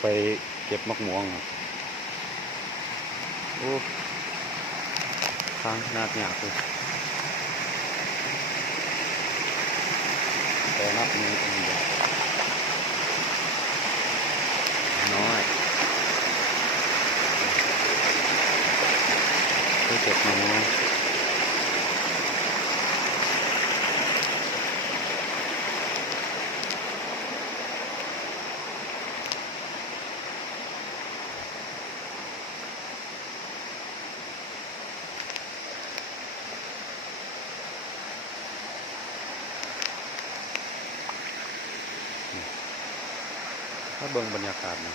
ไปเก็บมะม่วงโอ้ทางขนาดยากเลยแต่นับมือมันใหญ่น้อยไปเก็บมะม่วงถ้าเบิ่งบรรยากาศนะ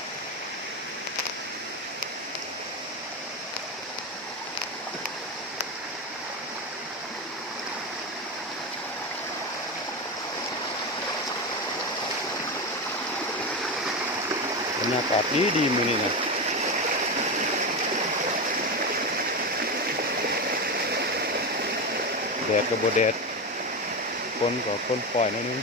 บรรยากาศดีมือนี่นะแดดกับบ่แดดคนก็คนปล่อยหนิดนึง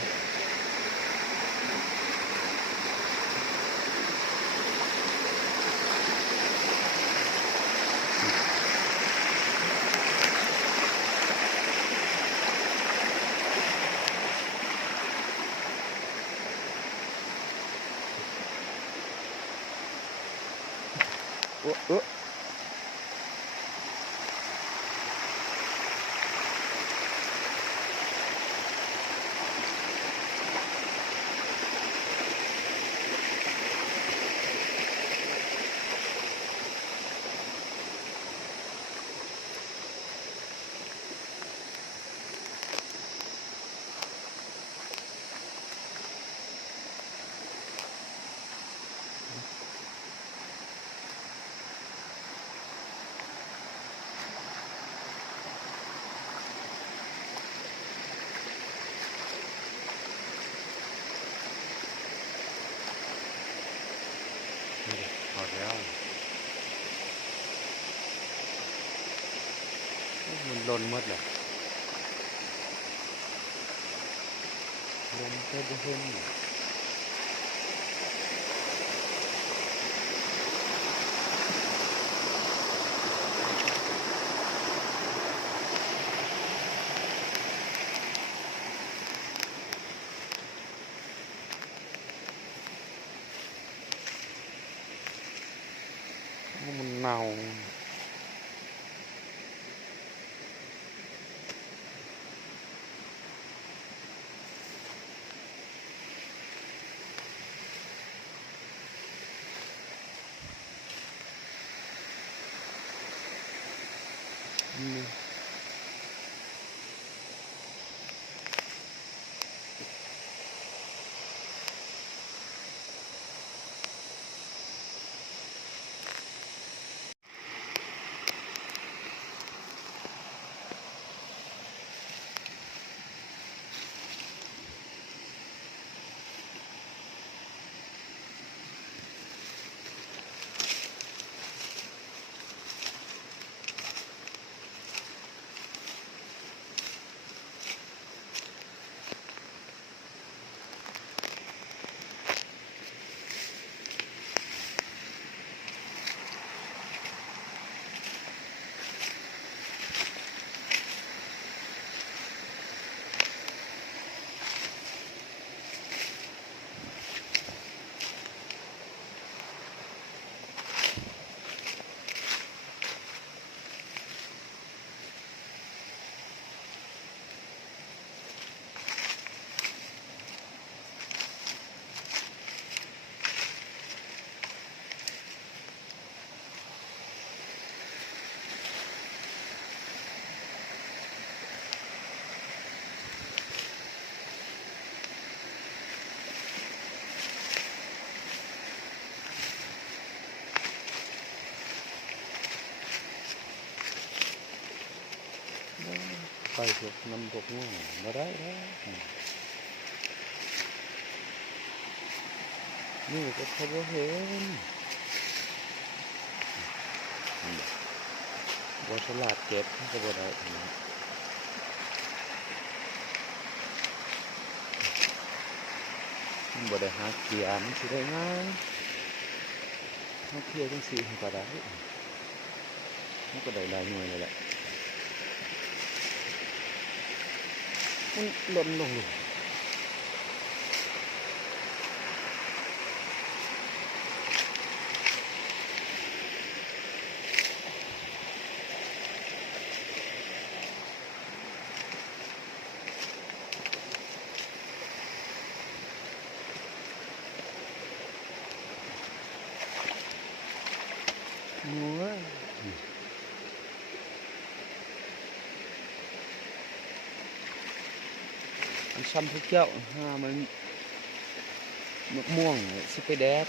โอ้พอแล้วมันลนหมดเลยลมแค่จะเห็นมันเน่าไปพวกน้ำพวกง่วงมาได้แล้วนี่ก็เขาบ่เห็นบ่ฉลาดเก็บก็บ่ได้บ่ได้หาเกียร์มันสิได้ง่าย เขาเคลียร์จังสีก็ได้มันก็ได้หลายหน่วยเลยแหละมันหล่นลงเลยโอ้ยมันช้ำทุกเจ้ามันมะม่วงสิไปแดก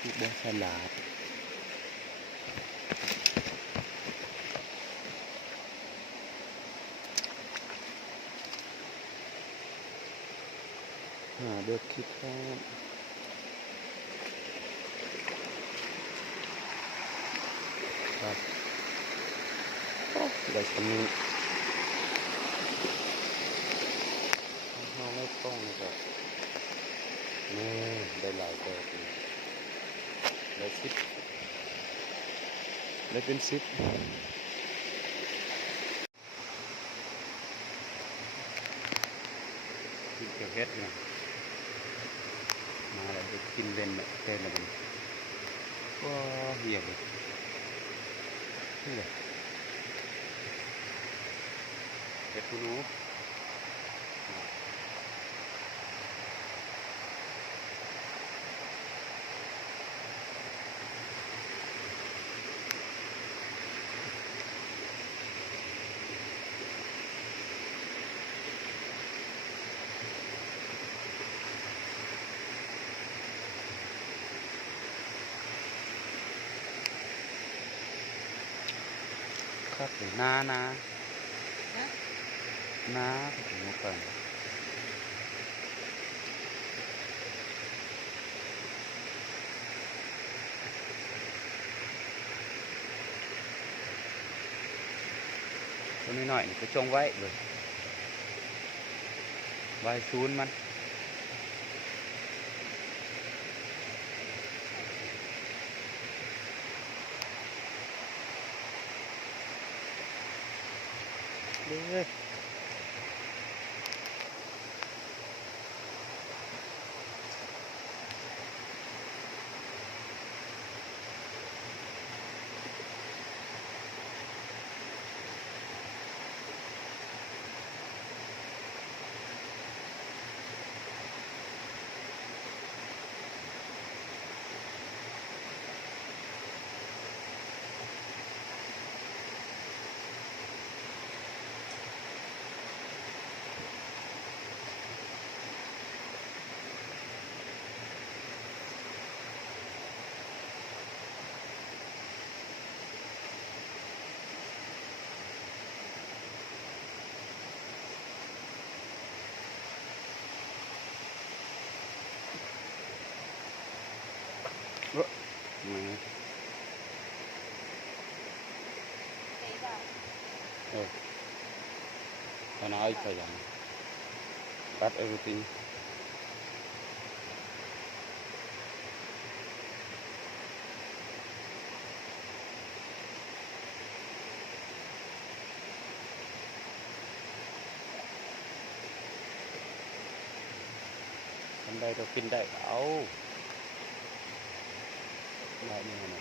ที่บ่ฉลาดเดือดคิดครับครับได้ชนิดห้าไม่ต้องนะครับนี่ได้หลายตัวดีได้10ได้เป็น10กินเกี่ยวเฮ็ดนะมาแล้วจะกินเล่นแบบเต้นอะไรว้าเหี้ยเลยนี่เลยเฮ็ดผู้รู้ครับนาถึงมาก่อนตัวนี้หน่อยก็จงไว้เลยไว้ซูนมันเด้อAnh nói phải rằng tắt everything hôm đây tôi kinh đại bảo lại như này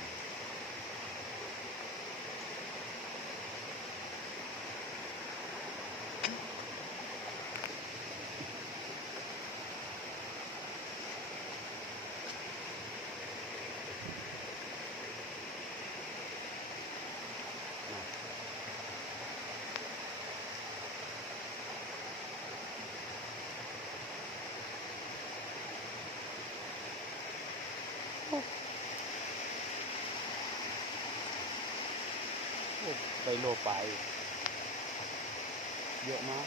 ไปโลไปเยอะมาก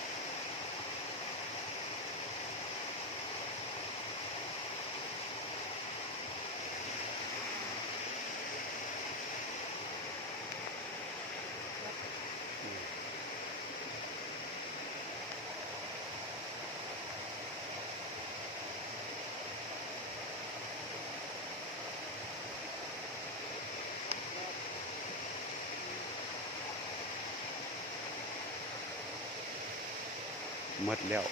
หมดแล้ว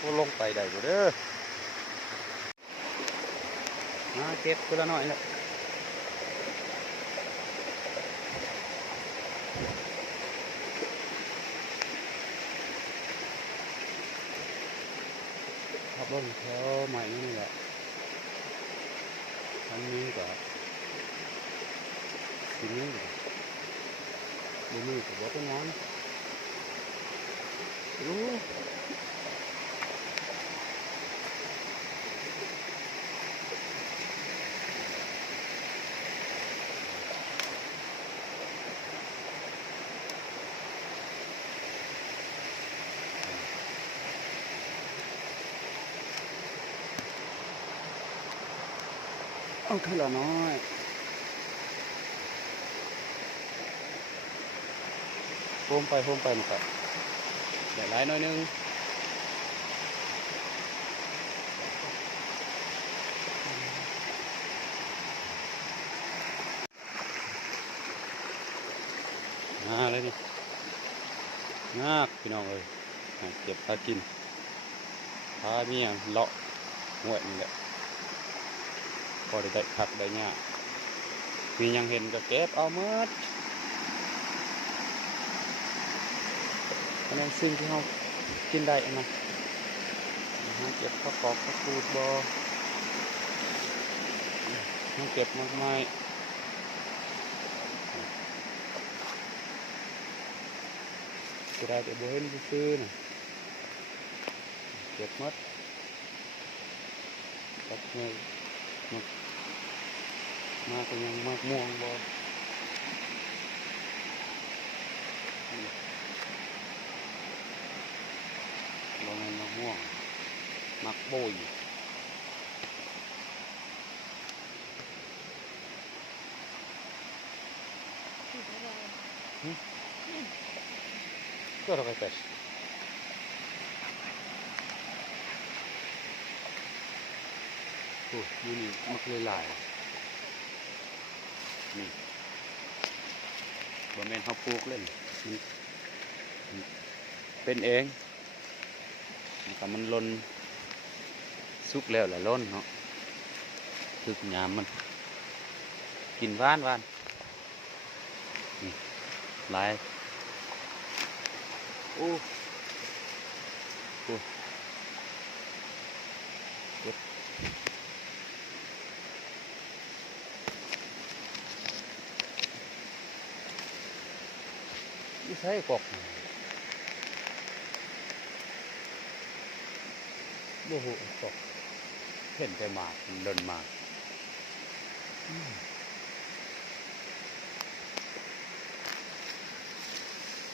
ก็ลงไปได้บ่เด้อมาเก็บคนละหน่อยแล้วขับรถแถวใหม่นี่แหละทางนี้ก็ทีนี้ดูมือกับว่าเป็นงอนรู้เอาขึ้นละน้อยโฮมไปมันก็ใหญ่หลายน้อยนึงเลยนี่งากพี่น้องเอ้ยเก็บพากินพาเมียเลาะห่วยนี่แหละพอได้ผักได้หญ้ามียังเห็นก็เก็บเอาหมดอันนั้นสิ่งที่เรากินได้นะเก็บผักกอกผักกูดบอเก็บมากมายจะได้แต่บัวเห็นซื้อๆนะเก็บหมดตัดเงยมากก็ยังมากม่วงบอลงมากม่วงมักโบยก็เราไปเป็ดโอ้ยนี่มักเลยหลายนี่บ่แม่นเขาปลูกเล่นมันเป็นเองมันล้นสุกแล้วแหละล้นเนาะคือยามมันกินหวานนี่หลายโอ้โหนี่ใช่กอกโอ้โหกอกเห็นแต่หมากเดินมา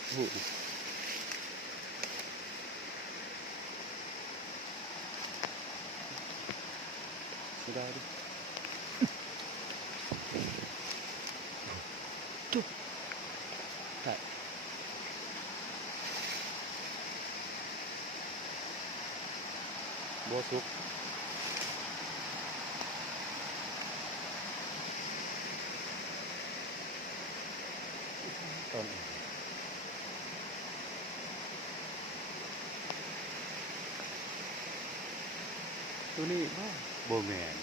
โอ้โหได้ดิจุ๊บใช่บัวสุกต้นตัวนี้โบแมน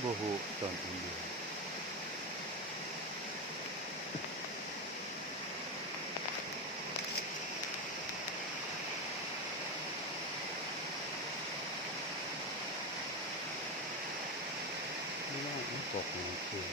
โบหูต้นอินเดียไม่น่าไม่ปกเลยคือ